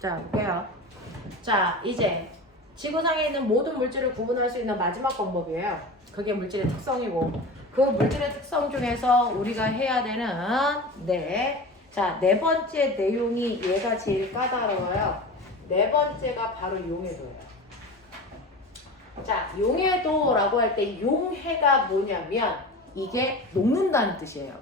자, 볼게요. 자, 이제 지구상에 있는 모든 물질을 구분할 수 있는 마지막 방법이에요. 그게 물질의 특성이고, 그 물질의 특성 중에서 우리가 해야 되는 네 번째 내용이 얘가 제일 까다로워요. 네 번째가 바로 용해도예요. 자, 용해도라고 할 때 용해가 뭐냐면 이게 녹는다는 뜻이에요.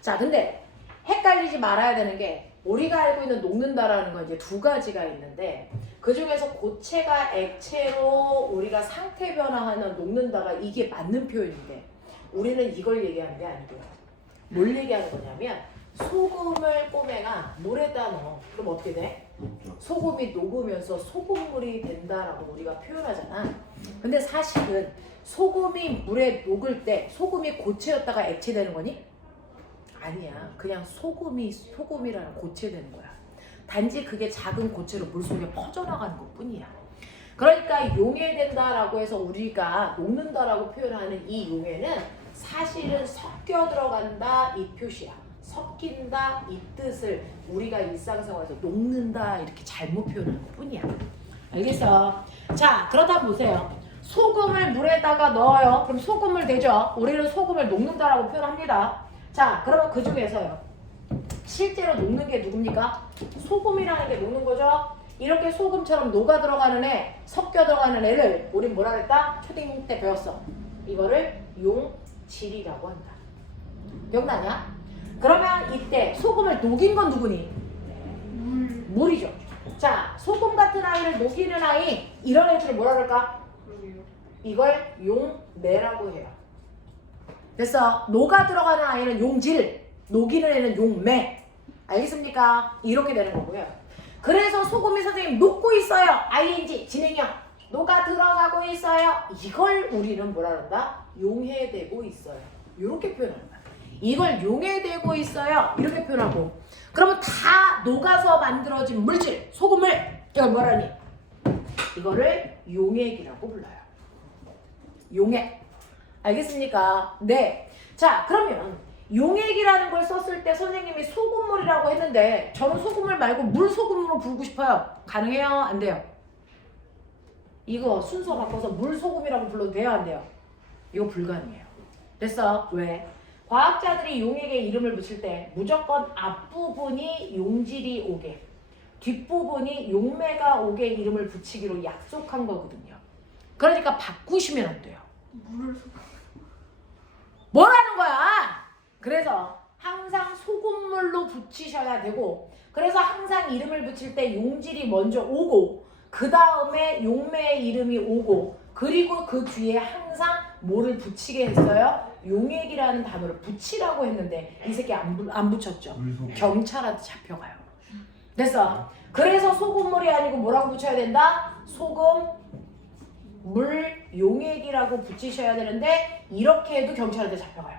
자, 근데 헷갈리지 말아야 되는 게 우리가 알고 있는 녹는다라는 건 이제 두 가지가 있는데 그 중에서 고체가 액체로 우리가 상태 변화하는 녹는다가 이게 맞는 표현인데 우리는 이걸 얘기하는 게 아니고요. 뭘 얘기하는 거냐면 소금을 꼬매가 물에다 넣어. 그럼 어떻게 돼? 소금이 녹으면서 소금물이 된다라고 우리가 표현하잖아. 근데 사실은 소금이 물에 녹을 때 소금이 고체였다가 액체 되는 거니? 아니야. 그냥 소금이 소금이라는 고체 되는 거야. 단지 그게 작은 고체로 물속에 퍼져나가는 것 뿐이야. 그러니까 용해된다라고 해서 우리가 녹는다라고 표현하는 이 용해는 사실은 섞여 들어간다 이 표시야. 섞인다 이 뜻을 우리가 일상생활에서 녹는다 이렇게 잘못 표현하는 것 뿐이야. 알겠어? 자, 그렇다면 보세요. 소금을 물에다가 넣어요. 그럼 소금물 되죠? 우리는 소금을 녹는다라고 표현합니다. 자, 그러면 그 중에서요. 실제로 녹는 게 누굽니까? 소금이라는 게 녹는 거죠? 이렇게 소금처럼 녹아 들어가는 애, 섞여 들어가는 애를 우린 뭐라 그랬다? 초딩 때 배웠어. 이거를 용질이라고 한다. 기억나냐? 그러면 이때 소금을 녹인 건 누구니? 물이죠. 자, 소금 같은 아이를 녹이는 아이, 이런 애들을 뭐라 그럴까? 이걸 용매라고 해요. 됐어. 녹아 들어가는 아이는 용질, 녹이는 애는 용매. 알겠습니까? 이렇게 되는 거고요. 그래서 소금이 선생님 녹고 있어요. ing 진행형. 녹아 들어가고 있어요. 이걸 우리는 뭐라 그런다? 용해되고 있어요. 이렇게 표현한다. 이걸 용해되고 있어요. 이렇게 표현하고. 그러면 다 녹아서 만들어진 물질, 소금물. 이걸 뭐라니? 이거를 용액이라고 불러요. 용액. 알겠습니까? 네. 자, 그러면 용액이라는 걸 썼을 때 선생님이 소금물이라고 했는데 저는 소금물 말고 물소금으로 부르고 싶어요. 가능해요? 안 돼요? 이거 순서 바꿔서 물소금이라고 불러도 돼요? 안 돼요? 이거 불가능해요. 됐어? 왜? 과학자들이 용액에 이름을 붙일 때 무조건 앞부분이 용질이 오게 뒷부분이 용매가 오게 이름을 붙이기로 약속한 거거든요. 그러니까 바꾸시면 안 돼요. 뭐라는 거야? 그래서 항상 소금물로 붙이셔야 되고 그래서 항상 이름을 붙일 때 용질이 먼저 오고 그 다음에 용매의 이름이 오고 그리고 그 뒤에 항상 뭐를 붙이게 했어요? 용액이라는 단어를 붙이라고 했는데 이 새끼 안 붙였죠? 경찰한테 잡혀가요. 됐어? 그래서 소금물이 아니고 뭐라고 붙여야 된다? 소금, 물, 용액이라고 붙이셔야 되는데 이렇게 해도 경찰한테 잡혀가요.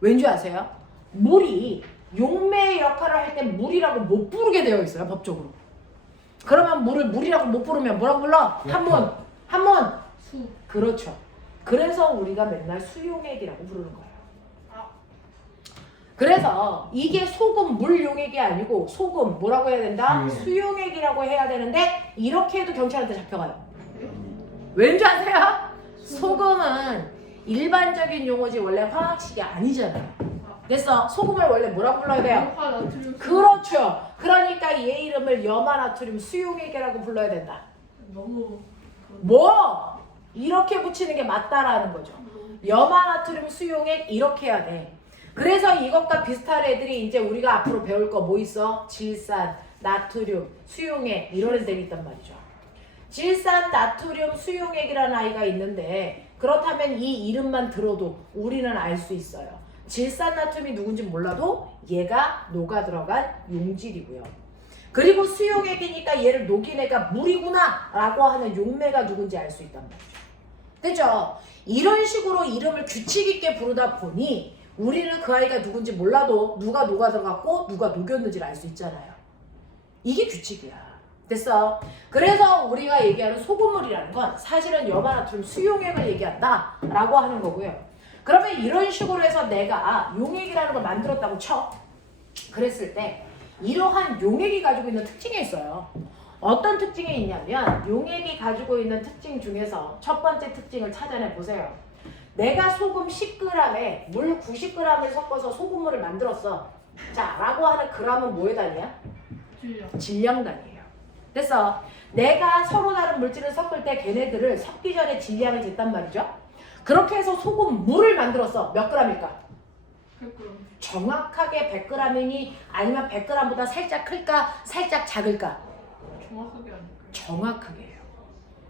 왠지 아세요? 물이 용매의 역할을 할 때 물이라고 못 부르게 되어 있어요. 법적으로. 그러면 물을 물이라고 못 부르면 뭐라고 불러? 한문. 한문. 수. 그렇죠. 그래서 우리가 맨날 수용액이라고 부르는 거예요. 그래서 이게 소금 물용액이 아니고 소금 뭐라고 해야 된다? 수용액이라고 해야 되는데 이렇게 해도 경찰한테 잡혀가요. 왠지 아세요? 소금은 일반적인 용어지 원래 화학식이 아니잖아요. 됐어? 소금을 원래 뭐라고 불러야 돼요? 그렇죠. 그러니까 얘 이름을 염화나트륨 수용액이라고 불러야 된다. 너무 뭐? 이렇게 붙이는 게 맞다라는 거죠. 염화나트륨 수용액 이렇게 해야 돼. 그래서 이것과 비슷한 애들이 이제 우리가 앞으로 배울 거 뭐 있어? 질산, 나트륨, 수용액 이런 애들이 있단 말이죠. 질산, 나트륨, 수용액이라는 아이가 있는데 그렇다면 이 이름만 들어도 우리는 알 수 있어요. 질산, 나트륨이 누군지 몰라도 얘가 녹아 들어간 용질이고요. 그리고 수용액이니까 얘를 녹인 애가 물이구나 라고 하는 용매가 누군지 알 수 있단 말이죠. 됐죠? 이런 식으로 이름을 규칙 있게 부르다 보니 우리는 그 아이가 누군지 몰라도 누가 녹아 들어갔고 누가 녹였는지를 알 수 있잖아요. 이게 규칙이야. 됐어? 그래서 우리가 얘기하는 소금물이라는 건 사실은 염화나트륨 수용액을 얘기한다 라고 하는 거고요. 그러면 이런 식으로 해서 내가 용액이라는 걸 만들었다고 쳐. 그랬을 때 이러한 용액이 가지고 있는 특징이 있어요. 어떤 특징이 있냐면 용액이 가지고 있는 특징 중에서 첫 번째 특징을 찾아내 보세요. 내가 소금 10g에 물 90g을 섞어서 소금물을 만들었어. 자, 라고 하는 g은 뭐의 단위야? 질량 단위예요. 그래서 내가 서로 다른 물질을 섞을 때 걔네들을 섞기 전에 질량을 쟀단 말이죠. 그렇게 해서 소금 물을 만들었어. 몇 g일까? 100g. 정확하게 100g이니 아니면 100g보다 살짝 클까? 살짝 작을까? 정확하게 아닐까요? 정확하게 해요.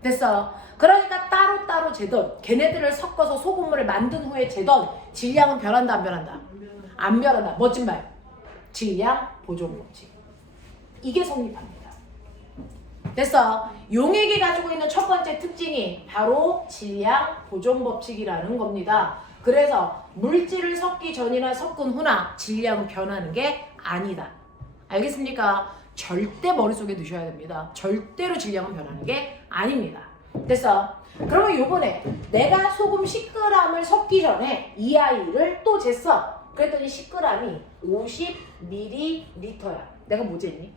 됐어. 그러니까 따로따로 재던 걔네들을 섞어서 소금물을 만든 후에 재던 질량은 변한다 안 변한다? 안 변한다. 멋진 말. 질량 보존 법칙. 이게 성립합니다. 됐어. 용액이 가지고 있는 첫 번째 특징이 바로 질량 보존 법칙이라는 겁니다. 그래서 물질을 섞기 전이나 섞은 후나 질량은 변하는 게 아니다. 알겠습니까? 절대 머릿속에 넣으셔야 됩니다. 절대로 질량은 변하는 게 아닙니다. 됐어? 그러면 요번에 내가 소금 10g을 섞기 전에 이 아이를 또 쟀어. 그랬더니 10g이 50ml야. 내가 뭐 쟀니?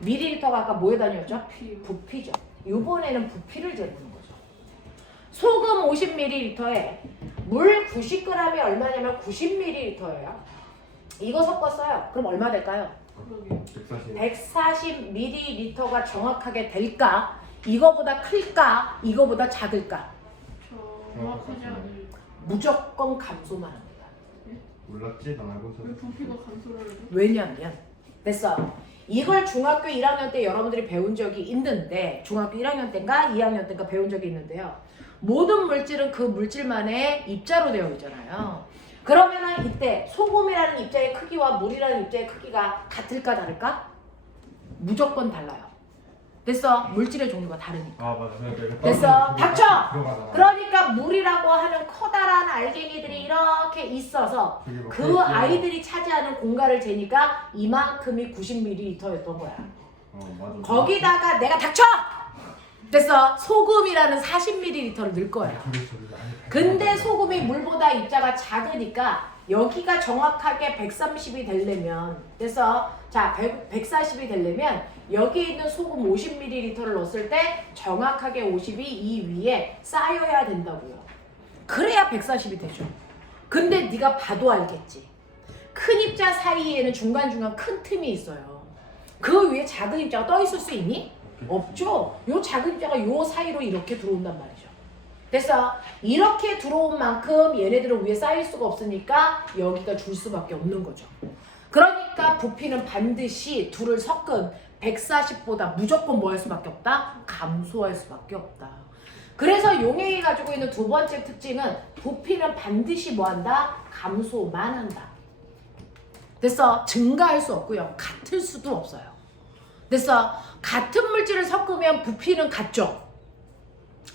밀리리터가 아까 뭐에 다녔죠? 부피죠. 요번에는 부피를 재는 거죠. 소금 50ml에 물 90g이 얼마냐면 90ml예요. 이거 섞었어요. 그럼 얼마 될까요? 140ml가 정확하게 될까? 이거보다 클까? 이거보다 작을까? 정확하지 않을. 무조건 감소만 합니다. 몰랐지? 난 알고 있었어. 왜 부피가 감소를 해도? 왜냐면 됐어. 이걸 중학교 1학년 때 여러분들이 배운 적이 있는데 중학교 1학년 때인가 2학년 때인가 배운 적이 있는데요. 모든 물질은 그 물질만의 입자로 되어 있잖아요. 그러면은 이때 소금이라는 입자의 크기와 물이라는 입자의 크기가 같을까 다를까? 무조건 달라요. 됐어? 물질의 종류가 다르니까. 아 맞아. 됐어? 닥쳐! 들어가잖아. 그러니까 물이라고 하는 커다란 알갱이들이 이렇게 있어서 그 아이들이 차지하는 공간을 재니까 이만큼이 90ml였던 거야. 맞아. 거기다가 내가 닥쳐! 됐어? 소금이라는 40ml를 넣을 거야. 근데 소금이 물보다 입자가 작으니까 여기가 정확하게 130이 되려면 됐어? 자, 140이 되려면 여기에 있는 소금 50ml를 넣었을 때 정확하게 50이 이 위에 쌓여야 된다고요. 그래야 140이 되죠. 근데 네가 봐도 알겠지. 큰 입자 사이에는 중간중간 큰 틈이 있어요. 그 위에 작은 입자가 떠 있을 수 있니? 없죠. 요 작은 입자가 요 사이로 이렇게 들어온단 말이죠. 됐어? 이렇게 들어온 만큼 얘네들은 위에 쌓일 수가 없으니까 여기가 줄 수밖에 없는 거죠. 그러니까 부피는 반드시 둘을 섞은 140보다 무조건 뭐 할 수밖에 없다? 감소할 수밖에 없다. 그래서 용액이 가지고 있는 두 번째 특징은 부피는 반드시 뭐 한다? 감소만 한다. 됐어? 증가할 수 없고요. 같을 수도 없어요. 됐어? 같은 물질을 섞으면 부피는 같죠?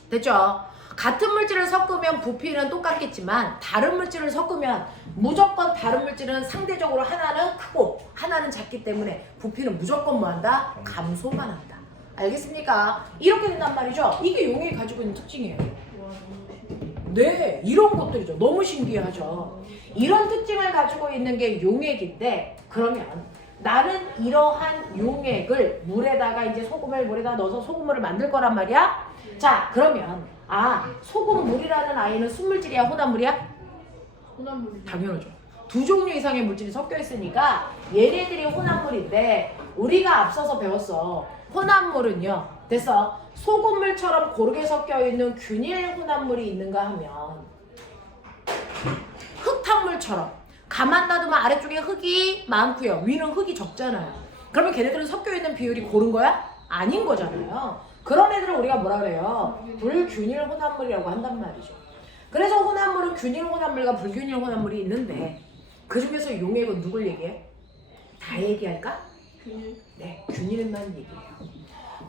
됐죠? 같은 물질을 섞으면 부피는 똑같겠지만 다른 물질을 섞으면 무조건 다른 물질은 상대적으로 하나는 크고 하나는 작기 때문에 부피는 무조건 뭐한다? 감소만 한다. 알겠습니까? 이렇게 된단 말이죠. 이게 용액이 가지고 있는 특징이에요. 네, 이런 것들이죠. 너무 신기하죠. 이런 특징을 가지고 있는 게 용액인데 그러면 나는 이러한 용액을 물에다가 이제 소금을 물에다 넣어서 소금물을 만들 거란 말이야. 자, 그러면 소금물이라는 아이는 순물질이야, 혼합물이야? 혼합물이. 당연하죠. 두 종류 이상의 물질이 섞여 있으니까 얘네들이 혼합물인데 우리가 앞서서 배웠어. 혼합물은요. 됐어. 소금물처럼 고르게 섞여 있는 균일 혼합물이 있는가 하면 흙탕물처럼 가만 놔두면 아래쪽에 흙이 많고요. 위는 흙이 적잖아요. 그러면 걔네들은 섞여 있는 비율이 고른 거야? 아닌 거잖아요. 그런 애들을 우리가 뭐라 그래요? 불균일 혼합물이라고 한단 말이죠. 그래서 혼합물은 균일 혼합물과 불균일 혼합물이 있는데 그 중에서 용액은 누굴 얘기해? 다 얘기할까? 균일. 네, 균일만 얘기해요.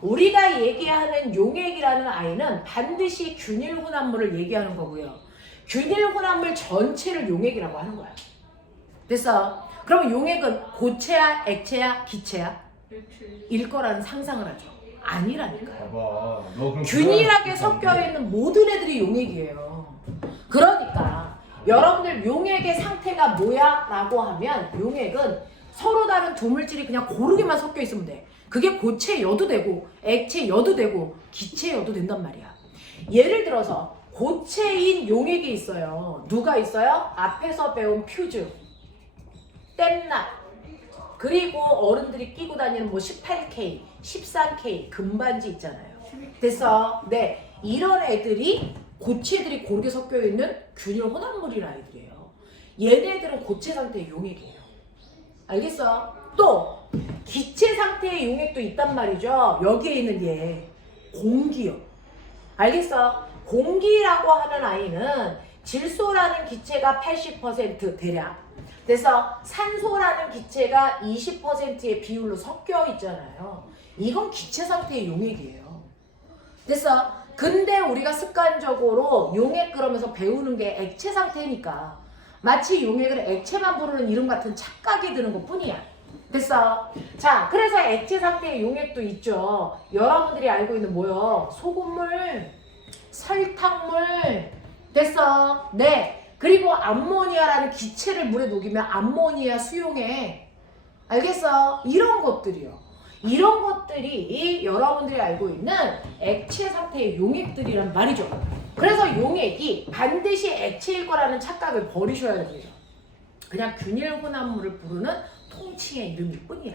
우리가 얘기하는 용액이라는 아이는 반드시 균일 혼합물을 얘기하는 거고요. 균일 혼합물 전체를 용액이라고 하는 거야. 됐어? 그럼 용액은 고체야, 액체야, 기체야? 액체. 일 거라는 상상을 하죠. 아니라니까요. 봐봐. 너 그럼 균일하게 섞여 있는 모든 애들이 용액이에요. 그러니까 여러분들 용액의 상태가 뭐야? 라고 하면 용액은 서로 다른 두 물질이 그냥 고르게만 섞여 있으면 돼. 그게 고체 여도 되고 액체 여도 되고 기체 여도 된단 말이야. 예를 들어서 고체인 용액이 있어요. 누가 있어요? 앞에서 배운 퓨즈, 땜납, 그리고 어른들이 끼고 다니는 뭐 18K, 13K 금반지 있잖아요. 됐어? 네, 이런 애들이 고체들이 고르게 섞여 있는 균일 혼합물이라는 아이들이에요. 얘네들은 고체 상태의 용액이에요. 알겠어? 또 기체 상태의 용액도 있단 말이죠. 여기에 있는 얘 공기요. 알겠어? 공기라고 하는 아이는 질소라는 기체가 80% 대략. 그래서 산소라는 기체가 20%의 비율로 섞여 있잖아요. 이건 기체 상태의 용액이에요. 됐어? 근데 우리가 습관적으로 용액 그러면서 배우는 게 액체 상태니까 마치 용액을 액체만 부르는 이름 같은 착각이 드는 것 뿐이야. 됐어? 자, 그래서 액체 상태의 용액도 있죠. 여러분들이 알고 있는 뭐요? 소금물, 설탕물. 됐어? 네. 그리고 암모니아라는 기체를 물에 녹이면 암모니아 수용해. 알겠어? 이런 것들이요. 이런 것들이 여러분들이 알고 있는 액체 상태의 용액들이란 말이죠. 그래서 용액이 반드시 액체일 거라는 착각을 버리셔야 됩니다. 그냥 균일 혼합물을 부르는 통칭의 이름일 뿐이야.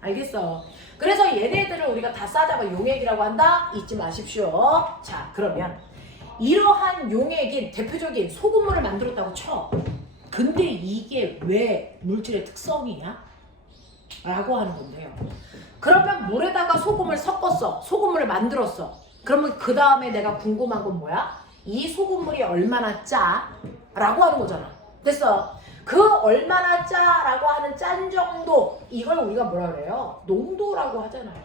알겠어? 그래서 얘네들을 우리가 다 싸잡아 용액이라고 한다? 잊지 마십시오. 자, 그러면 이러한 용액인 대표적인 소금물을 만들었다고 쳐. 근데 이게 왜 물질의 특성이냐? 라고 하는 건데요. 그러면 물에다가 소금을 섞었어. 소금물을 만들었어. 그러면 그 다음에 내가 궁금한 건 뭐야? 이 소금물이 얼마나 짜? 라고 하는 거잖아. 됐어? 그 얼마나 짜? 라고 하는 짠 정도, 이걸 우리가 뭐라 그래요? 농도라고 하잖아요.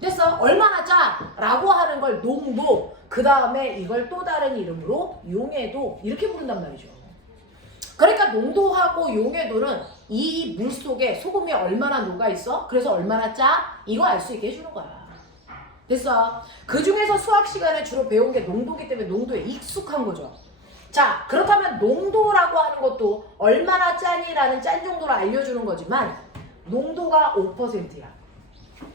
됐어? 얼마나 짜? 라고 하는 걸 농도, 그 다음에 이걸 또 다른 이름으로 용해도, 이렇게 부른단 말이죠. 그러니까 농도하고 용해도는 이 물 속에 소금이 얼마나 녹아있어? 그래서 얼마나 짜? 이거 알 수 있게 해주는 거야. 됐어? 그 중에서 수학 시간에 주로 배운 게 농도기 때문에 농도에 익숙한 거죠. 자, 그렇다면 농도라고 하는 것도 얼마나 짜니라는 짠 정도를 알려주는 거지만 농도가 5%야.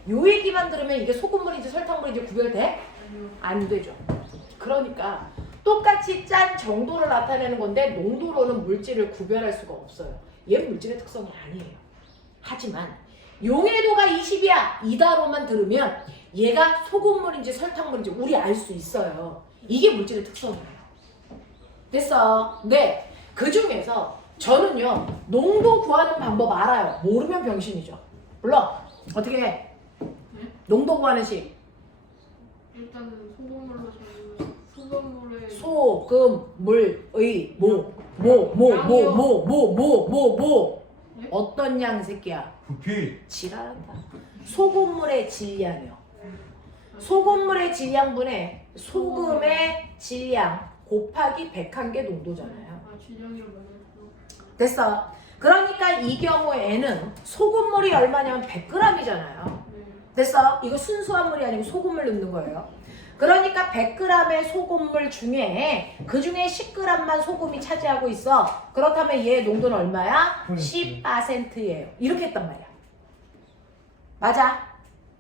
요 얘기만 들으면 이게 소금물인지 설탕물인지 구별돼? 안 되죠. 그러니까 똑같이 짠 정도를 나타내는 건데 농도로는 물질을 구별할 수가 없어요. 얘는 물질의 특성이 아니에요. 하지만 용해도가 20이야 이다로만 들으면 얘가 소금물인지 설탕물인지 우리 알 수 있어요. 이게 물질의 특성이에요. 됐어? 네. 그 중에서 저는요 농도 구하는 방법 알아요. 모르면 병신이죠. 물론 어떻게 해? 농도 구하는 식. 일단은 소금물로 저는 소금물에 소금물의 네? 어떤 양 새끼야? 부피. 지랄한다. 소금물의 질량이요. 소금물의 질량분의 소금의 질량 곱하기 101개 농도잖아요. 아, 질량이라 말했어. 됐어. 그러니까 이 경우에는 소금물이 얼마냐면 100g이잖아요. 네. 됐어? 이거 순수한 물이 아니고 소금물 넣는 거예요. 그러니까 100g의 소금물 중에 그 중에 10g만 소금이 차지하고 있어. 그렇다면 얘 농도는 얼마야? 10%예요. 이렇게 했단 말이야. 맞아?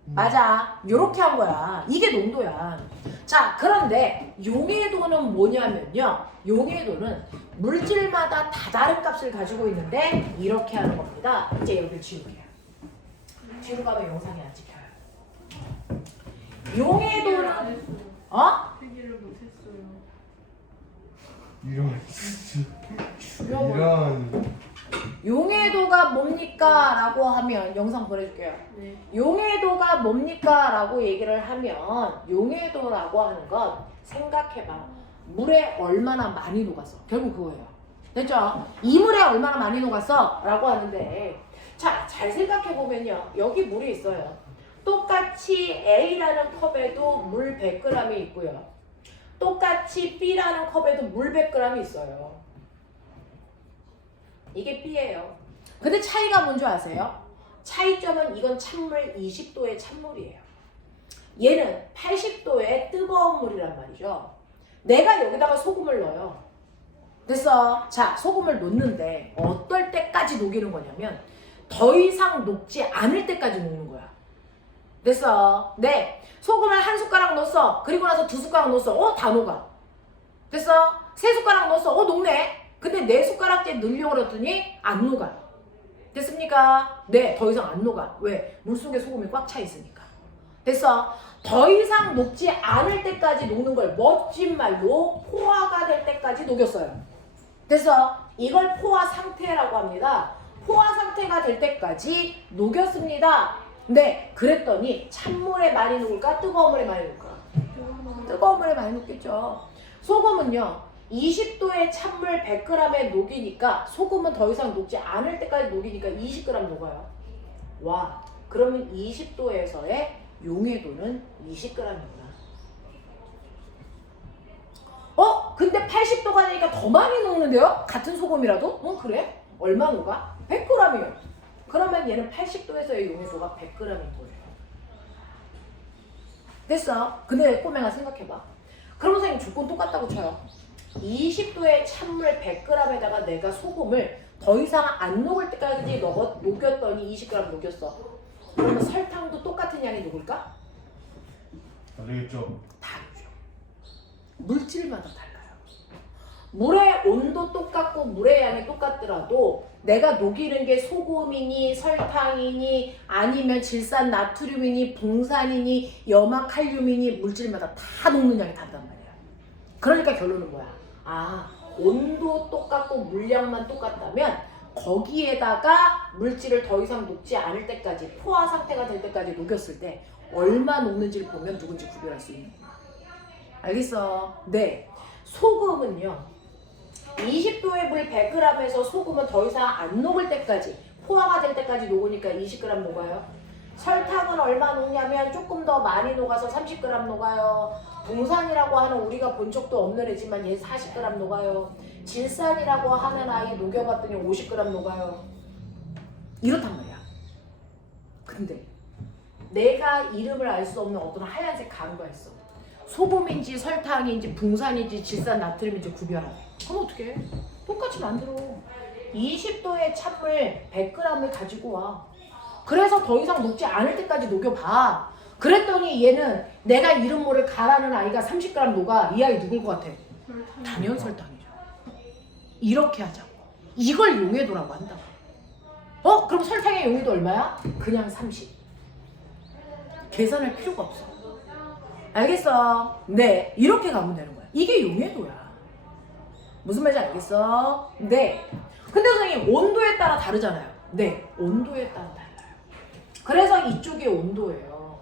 맞아. 요렇게 한 거야. 이게 농도야. 자, 그런데 용해도는 뭐냐면요. 용해도는 물질마다 다 다른 값을 가지고 있는데 이렇게 하는 겁니다. 이제 여기를 지울게요. 뒤로 가면 영상이 안 찍혀요. 용해도는 안 했어요. 어? 필기를 못했어요. 이런. 용해도가 뭡니까? 라고 하면 영상 보내줄게요. 네. 용해도가 뭡니까? 라고 얘기를 하면 용해도라고 하는 건 생각해봐. 물에 얼마나 많이 녹았어. 결국 그거예요. 됐죠? 이 물에 얼마나 많이 녹았어? 라고 하는데 자, 잘 생각해보면요. 여기 물이 있어요. 똑같이 A라는 컵에도 물 100g이 있고요. 똑같이 B라는 컵에도 물 100g이 있어요. 이게 B예요. 근데 차이가 뭔지 아세요? 차이점은 이건 찬물 20도의 찬물이에요. 얘는 80도의 뜨거운 물이란 말이죠. 내가 여기다가 소금을 넣어요. 됐어. 자, 소금을 넣는데 어떨 때까지 녹이는 거냐면 더 이상 녹지 않을 때까지 녹는 거야. 됐어? 네. 소금을 한 숟가락 넣었어. 그리고 나서 두 숟가락 넣었어. 다 녹아. 됐어? 세 숟가락 넣었어. 녹네. 근데 네 숟가락째 넣으려고 그랬더니 안 녹아. 됐습니까? 네. 더 이상 안 녹아. 왜? 물속에 소금이 꽉 차 있으니까. 됐어? 더 이상 녹지 않을 때까지 녹는 걸 멋진 말로 포화가 될 때까지 녹였어요. 됐어? 이걸 포화 상태라고 합니다. 포화 상태가 될 때까지 녹였습니다. 네, 그랬더니 찬물에 많이 녹을까? 뜨거운 물에 많이 녹을까? 뜨거운 물에 많이 녹겠죠. 소금은요, 20도의 찬물 100g에 녹이니까 소금은 더 이상 녹지 않을 때까지 녹이니까 20g 녹아요. 와, 그러면 20도에서의 용해도는 20g이구나. 근데 80도가 되니까 더 많이 녹는데요? 같은 소금이라도? 그래? 얼마 녹아? 100g이요. 그러면 얘는 80도에서의 용해도가 100g인 거예요. 됐어? 근데 꼬맹아 생각해봐. 그럼 선생님 조건 똑같다고 쳐요. 20도의 찬물 100g에다가 내가 소금을 더 이상 안 녹을 때까지 녹였더니 20g 녹였어. 그러면 설탕도 똑같은 양이 녹을까? 다르겠죠. 다르죠. 물질마다 달라요. 물의 온도 똑같고 물의 양이 똑같더라도 내가 녹이는 게 소금이니 설탕이니 아니면 질산 나트륨이니 붕산이니 염화칼륨이니 물질마다 다 녹는 양이 다르단 말이야. 그러니까 결론은 뭐야? 온도 똑같고 물량만 똑같다면 거기에다가 물질을 더 이상 녹지 않을 때까지 포화 상태가 될 때까지 녹였을 때 얼마 녹는지를 보면 누군지 구별할 수 있는 거야. 알겠어? 네. 소금은요. 20도의 물 100g에서 소금은 더 이상 안 녹을 때까지 포화가 될 때까지 녹으니까 20g 녹아요. 설탕은 얼마 녹냐면 조금 더 많이 녹아서 30g 녹아요. 붕산이라고 하는 우리가 본 적도 없는 애지만 얘 40g 녹아요. 질산이라고 하는 아이 녹여봤더니 50g 녹아요. 이렇단 말이야. 근데 내가 이름을 알 수 없는 어떤 하얀색 가루가 있어. 소금인지 설탕인지 붕산인지 질산 나트륨인지 구별하래. 그럼 어떻게 해? 똑같이 만들어. 20도의 찬물 100g을 가지고 와. 그래서 더 이상 녹지 않을 때까지 녹여봐. 그랬더니 얘는 내가 이름 모를 가라는 아이가 30g 녹아. 이 아이 누굴 것 같아? 당연 설탕이죠. 이렇게 하자고. 이걸 용해도라고 한다고. 그럼 설탕의 용해도 얼마야? 그냥 30. 계산할 필요가 없어. 알겠어? 네, 이렇게 가면 되는 거야. 이게 용해도야. 무슨 말인지 알겠어? 네. 근데 선생님 온도에 따라 다르잖아요. 네, 온도에 따라 달라요. 그래서 이쪽이 온도예요.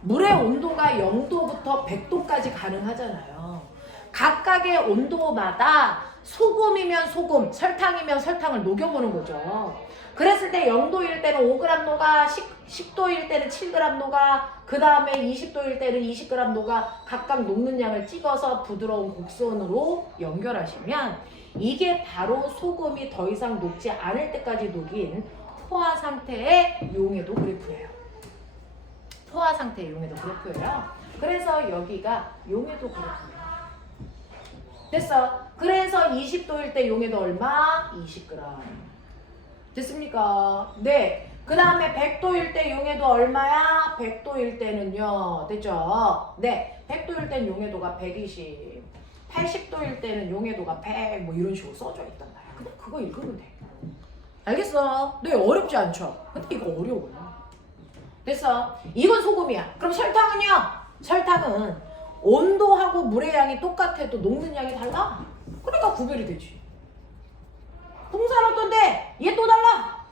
물의 온도가 0도부터 100도까지 가능하잖아요. 각각의 온도마다 소금이면 소금, 설탕이면 설탕을 녹여보는 거죠. 그랬을 때 0도일 때는 5g 녹아, 10도일 때는 7g 녹아, 그 다음에 20도일 때는 20g 녹아. 각각 녹는 양을 찍어서 부드러운 곡선으로 연결하시면 이게 바로 소금이 더 이상 녹지 않을 때까지 녹인 포화 상태의 용해도 그래프예요. 포화 상태의 용해도 그래프예요. 그래서 여기가 용해도 그래프예요. 됐어. 그래서 20도일 때 용해도 얼마? 20g. 됐습니까? 네. 그 다음에 100도일 때 용해도 얼마야? 100도일 때는요. 됐죠? 네. 100도일 땐 용해도가 120. 80도일 때는 용해도가 100. 뭐 이런 식으로 써져 있단 말이야. 그냥 그거 읽으면 돼. 알겠어? 네. 어렵지 않죠? 근데 이거 어려워요. 됐어. 이건 소금이야. 그럼 설탕은요? 설탕은 온도하고 물의 양이 똑같아도 녹는 양이 달라. 그러니까 구별이 되지. 붕산 어떤데? 얘 또 달라.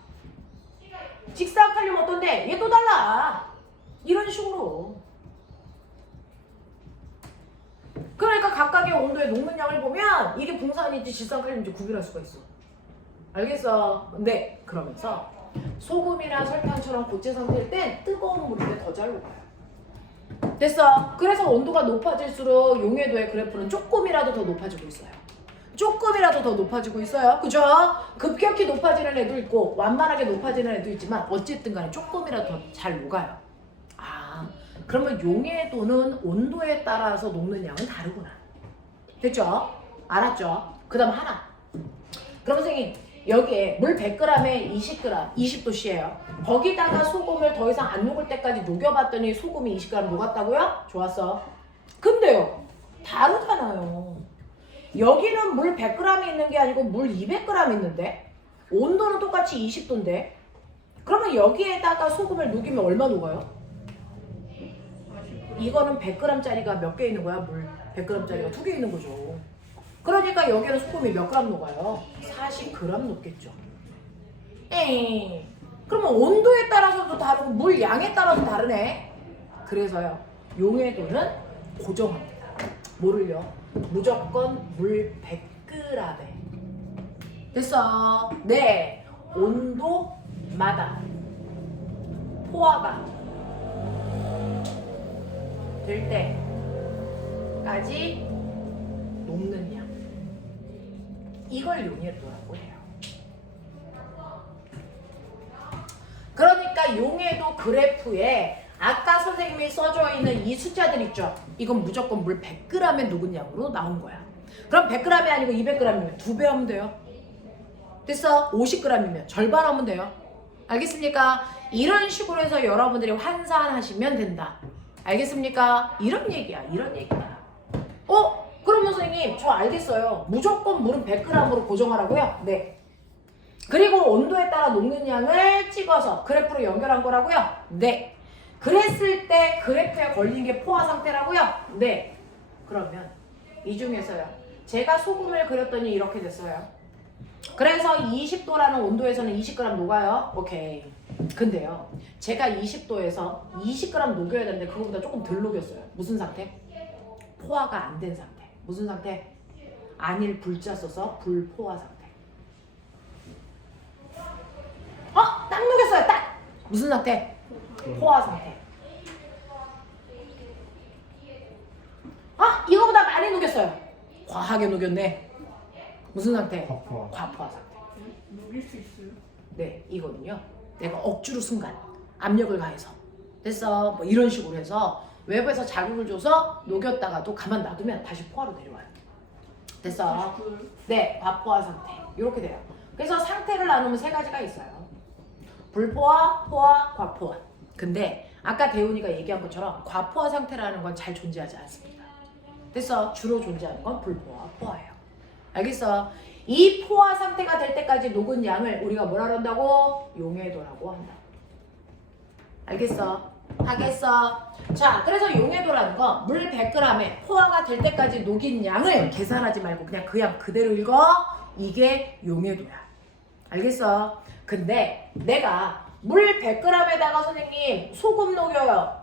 직사칼륨 어떤데? 얘 또 달라. 이런 식으로. 그러니까 각각의 온도의 녹는 양을 보면 이게 붕산인지 질산칼륨인지 구별할 수가 있어. 알겠어? 네. 그러면서 소금이나 설탕처럼 고체 상태일 땐 뜨거운 물인데 더 잘 녹아요. 됐어. 그래서 온도가 높아질수록 용해도의 그래프는 조금이라도 더 높아지고 있어요. 조금이라도 더 높아지고 있어요. 그죠? 급격히 높아지는 애도 있고 완만하게 높아지는 애도 있지만 어쨌든 간에 조금이라도 더 잘 녹아요. 그러면 용해도는 온도에 따라서 녹는 양은 다르구나. 됐죠? 알았죠? 그 다음 하나. 그럼 선생님 여기에 물 100g에 20g, 20도씨예요. 거기다가 소금을 더 이상 안 녹을 때까지 녹여봤더니 소금이 20g 녹았다고요? 좋았어. 근데요, 다르잖아요. 여기는 물 100g 있는 게 아니고 물 200g 있는데 온도는 똑같이 20도인데 그러면 여기에다가 소금을 녹이면 얼마 녹아요? 이거는 100g짜리가 몇 개 있는 거야? 물 100g짜리가 2개 있는 거죠. 그러니까 여기는 소금이 몇 그램 녹아요? 40g 녹겠죠. 에이, 그러면 온도에 따라서도 다르고 물 양에 따라서 다르네. 그래서요, 용해도는 고정합니다. 뭐를요? 무조건 물 100g에. 됐어. 네, 온도마다 포화가 될 때까지 녹는 양, 이걸 용해도라고 해요. 그러니까 용해도 그래프에 아까 선생님이 써져 있는 이 숫자들 있죠? 이건 무조건 물 100g에 녹은 양으로 나온 거야. 그럼 100g이 아니고 200g이면 2배 하면 돼요. 됐어? 50g이면 절반 하면 돼요. 알겠습니까? 이런 식으로 해서 여러분들이 환산하시면 된다. 알겠습니까? 이런 얘기야. 이런 얘기야. 그러면 선생님 저 알겠어요. 무조건 물은 100g으로 고정하라고요? 네. 그리고 온도에 따라 녹는 양을 찍어서 그래프로 연결한 거라고요? 네. 그랬을 때 그래프에 걸린 게 포화 상태라고요? 네. 그러면 이 중에서요, 제가 소금을 그렸더니 이렇게 됐어요. 그래서 20도라는 온도에서는 20g 녹아요. 오케이. 근데요, 제가 20도에서 20g 녹여야 되는데 그거보다 조금 덜 녹였어요. 무슨 상태? 포화가 안 된 상태. 무슨 상태? 안일 불자 써서 불포화 상태. 딱 녹였어요. 딱! 무슨 상태? 포화 상태. 이거보다 많이 녹였어요. 과하게 녹였네. 무슨 상태? 과포화. 과포화 상태. 녹일 수 있어요? 네, 이거는요, 내가 억지로 순간 압력을 가해서 됐어, 뭐 이런 식으로 해서 외부에서 자극을 줘서 녹였다가도 가만 놔두면 다시 포화로 내려와요. 됐어? 네, 과포화 상태. 이렇게 돼요. 그래서 상태를 나누면 세 가지가 있어요. 불포화, 포화, 과포화. 근데 아까 대훈이가 얘기한 것처럼 과포화 상태라는 건 잘 존재하지 않습니다. 됐어? 주로 존재하는 건 불포화, 포화예요. 알겠어? 이 포화 상태가 될 때까지 녹은 양을 우리가 뭐라 그런다고? 용해도라고 한다. 알겠어? 하겠어? 자, 그래서 용해도라는 건 물 100g에 포화가 될 때까지 녹인 양을 계산하지 말고 그냥 그 양 그대로 읽어. 이게 용해도야. 알겠어? 근데 내가 물 100g에다가 선생님 소금 녹여요.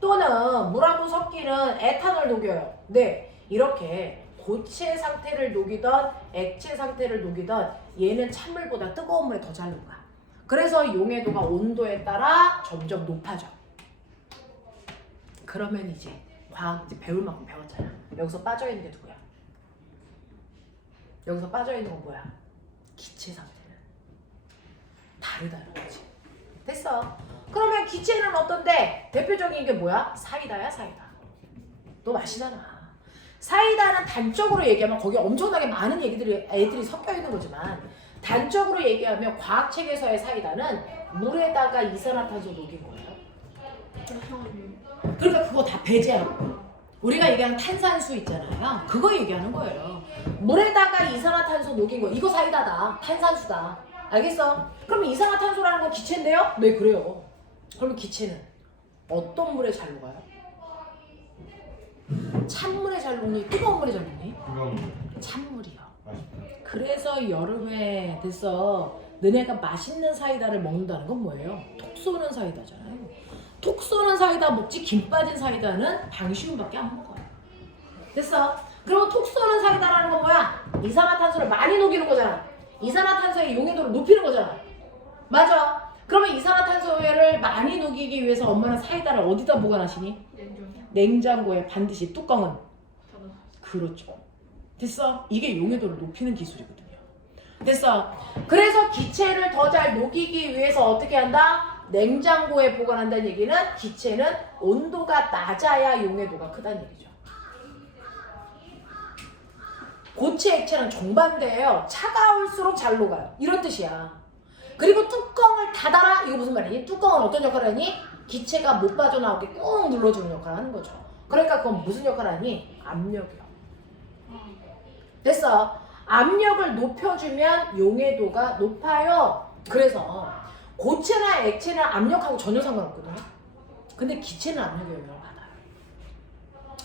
또는 물하고 섞이는 에탄올 녹여요. 네, 이렇게 고체 상태를 녹이던 액체 상태를 녹이던 얘는 찬물보다 뜨거운 물에 더 잘 녹아. 그래서 용해도가 온도에 따라 점점 높아져. 그러면 이제 과학 이제 배울 만큼 배웠잖아. 여기서 빠져있는 게 누구야? 여기서 빠져있는 건 뭐야? 기체 상태는 다르다는 거지. 됐어. 그러면 기체는 어떤데? 대표적인 게 뭐야? 사이다야, 사이다. 너 마시잖아. 사이다는 단적으로 얘기하면 거기 엄청나게 많은 애들이 섞여 있는 거지만, 단적으로 얘기하면 과학책에서의 사이다는 물에다가 이산화탄소 녹인 거예요. 그러니까 그거 다 배제하고 우리가 얘기하는 탄산수 있잖아요. 그거 얘기하는 거예요. 물에다가 이산화탄소 녹인 거, 이거 사이다다. 탄산수다. 알겠어? 그럼 이산화탄소라는 건 기체인데요? 네, 그래요. 그럼 기체는 어떤 물에 잘 녹아요? 찬물에 잘 녹니? 뜨거운 물에 잘 녹니? 찬물이요. 맛있다. 그래서 여름에 됐어, 너네가 맛있는 사이다를 먹는다는 건 뭐예요? 톡 쏘는 사이다잖아요. 톡 쏘는 사이다 먹지 김 빠진 사이다는 방시훈밖에 안 먹어요. 됐어? 그러면 톡 쏘는 사이다라는 건 뭐야? 이산화탄소를 많이 녹이는 거잖아. 이산화탄소의 용해도를 높이는 거잖아. 맞아. 그러면 이산화탄소를 많이 녹이기 위해서 엄마는 사이다를 어디다 보관하시니? 냉장고에 반드시 뚜껑은. 그렇죠. 됐어? 이게 용해도를 높이는 기술이거든요. 됐어? 그래서 기체를 더 잘 녹이기 위해서 어떻게 한다? 냉장고에 보관한다는 얘기는 기체는 온도가 낮아야 용해도가 크다는 얘기죠. 고체 액체랑 정반대예요. 차가울수록 잘 녹아요. 이런 뜻이야. 그리고 뚜껑을 닫아라. 이거 무슨 말이니? 뚜껑은 어떤 역할을 하니? 기체가 못 빠져나오게 꾹 눌러주는 역할을 하는 거죠. 그러니까 그건 무슨 역할을 하니? 압력이요. 됐어. 압력을 높여주면 용해도가 높아요. 그래서 고체나 액체는 압력하고 전혀 상관없거든요. 근데 기체는 압력의 영향을 받아요.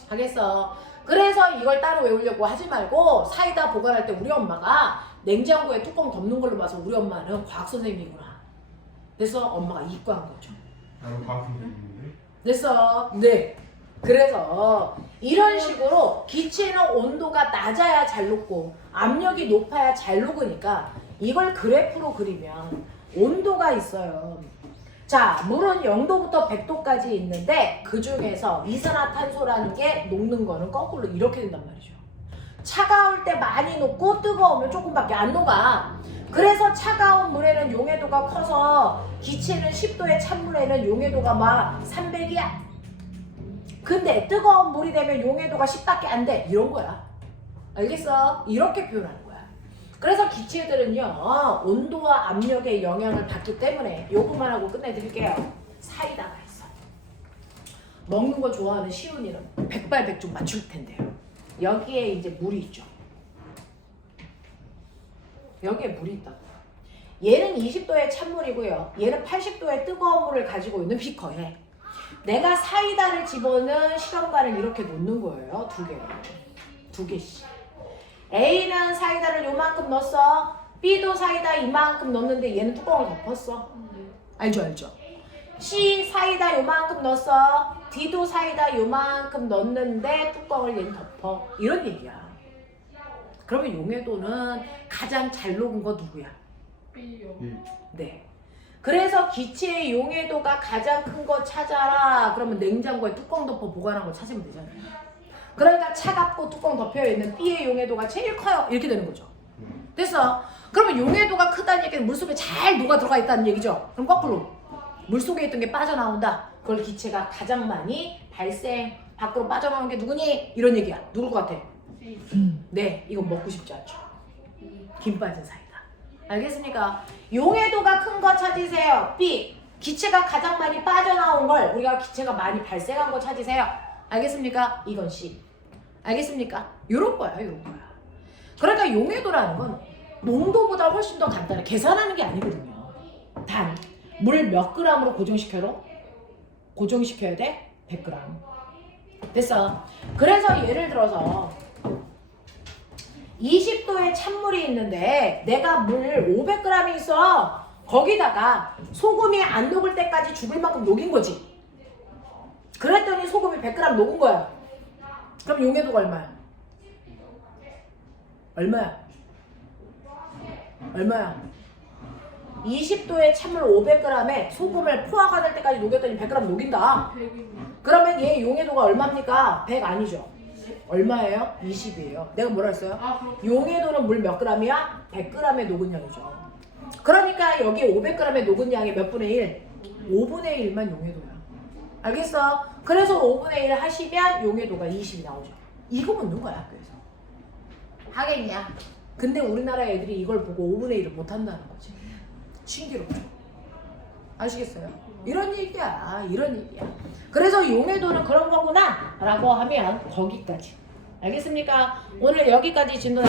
알겠어? 그래서 이걸 따로 외우려고 하지 말고 사이다 보관할 때 우리 엄마가 냉장고에 뚜껑 덮는 걸로 봐서 우리 엄마는 과학 선생님이구나. 그래서 엄마가 이과한 거죠. 나는 과학 선생님인데. 됐어. 네. 그래서 이런 식으로 기체는 온도가 낮아야 잘 녹고 압력이 높아야 잘 녹으니까 이걸 그래프로 그리면 온도가 있어요. 자, 물은 0도부터 100도까지 있는데 그 중에서 이산화탄소라는 게 녹는 거는 거꾸로 이렇게 된단 말이죠. 차가울 때 많이 녹고 뜨거우면 조금밖에 안 녹아. 그래서 차가운 물에는 용해도가 커서 기체는 10도의 찬물에는 용해도가 막 300이야. 근데 뜨거운 물이 되면 용해도가 10밖에 안 돼. 이런 거야. 알겠어? 이렇게 표현하는 거야. 그래서 기체들은요, 온도와 압력의 영향을 받기 때문에 요것만 하고 끝내드릴게요. 사이다가 있어. 먹는 거 좋아하는 시훈이는 백발백중 맞출 텐데요. 여기에 이제 물이 있죠. 여기에 물이 있다고. 얘는 20도의 찬물이고요. 얘는 80도의 뜨거운 물을 가지고 있는 비커에 내가 사이다를 집어넣은 실험관을 이렇게 놓는 거예요. 두 개씩. A는 사이다를 요만큼 넣었어. B도 사이다 이만큼 넣었는데 얘는 뚜껑을 덮었어. 알죠? C 사이다 요만큼 넣었어. D도 사이다 요만큼 넣었는데 뚜껑을 얘는 덮어. 이런 얘기야. 그러면 용해도는 가장 잘 녹은 거 누구야? B요. 네. 그래서 기체의 용해도가 가장 큰 거 찾아라. 그러면 냉장고에 뚜껑 덮어 보관한 거 찾으면 되잖아요. 그러니까 차갑고 뚜껑 덮여 있는 B의 용해도가 제일 커요. 이렇게 되는 거죠. 됐어. 그러면 용해도가 크다는 얘기는 물속에 잘 녹아 들어가 있다는 얘기죠. 그럼 거꾸로 물속에 있던 게 빠져나온다. 그걸 기체가 가장 많이 밖으로 빠져나오는 게 누구니? 이런 얘기야. 누굴 것 같아? 네, 이건 먹고 싶지 않죠. 김 빠진 사이다. 알겠습니까? 용해도가 큰 거 찾으세요. B. 기체가 가장 많이 빠져나온 걸 우리가 기체가 많이 발생한 거 찾으세요. 알겠습니까? 이건 C. 알겠습니까? 요런 거야. 그러니까 용해도라는 건 농도보다 훨씬 더 간단해. 계산하는 게 아니거든요. 단, 물 몇 그램으로 고정시켜야 돼? 100g. 됐어. 그래서 예를 들어서 20도의 찬물이 있는데 내가 물 500g이 있어. 거기다가 소금이 안 녹을 때까지 죽을 만큼 녹인 거지. 그랬더니 소금이 100g 녹은 거야. 그럼 용해도가 얼마야? 20도의 찬물 500g에 소금을 포화가 될 때까지 녹였더니 100g 녹인다. 100입니다. 그러면 얘 용해도가 얼마입니까? 100 아니죠? 얼마예요? 20이에요. 내가 뭐라 했어요? 용해도는 물 몇 g이야? 100g의 녹은 양이죠. 그러니까 여기 500g의 녹은 양의 몇 분의 1? 5분의 1만 용해도야. 알겠어? 그래서 5분의 1을 하시면 용해도가 20이 나오죠. 이거 묻는 거야, 학교에서. 하겠냐? 근데 우리나라 애들이 이걸 보고 5분의 1을 못한다는 거지. 신기롭죠? 아시겠어요? 이런 얘기야. 그래서 용해도는 그런 거구나 라고 하면 거기까지. 알겠습니까? 오늘 여기까지 진도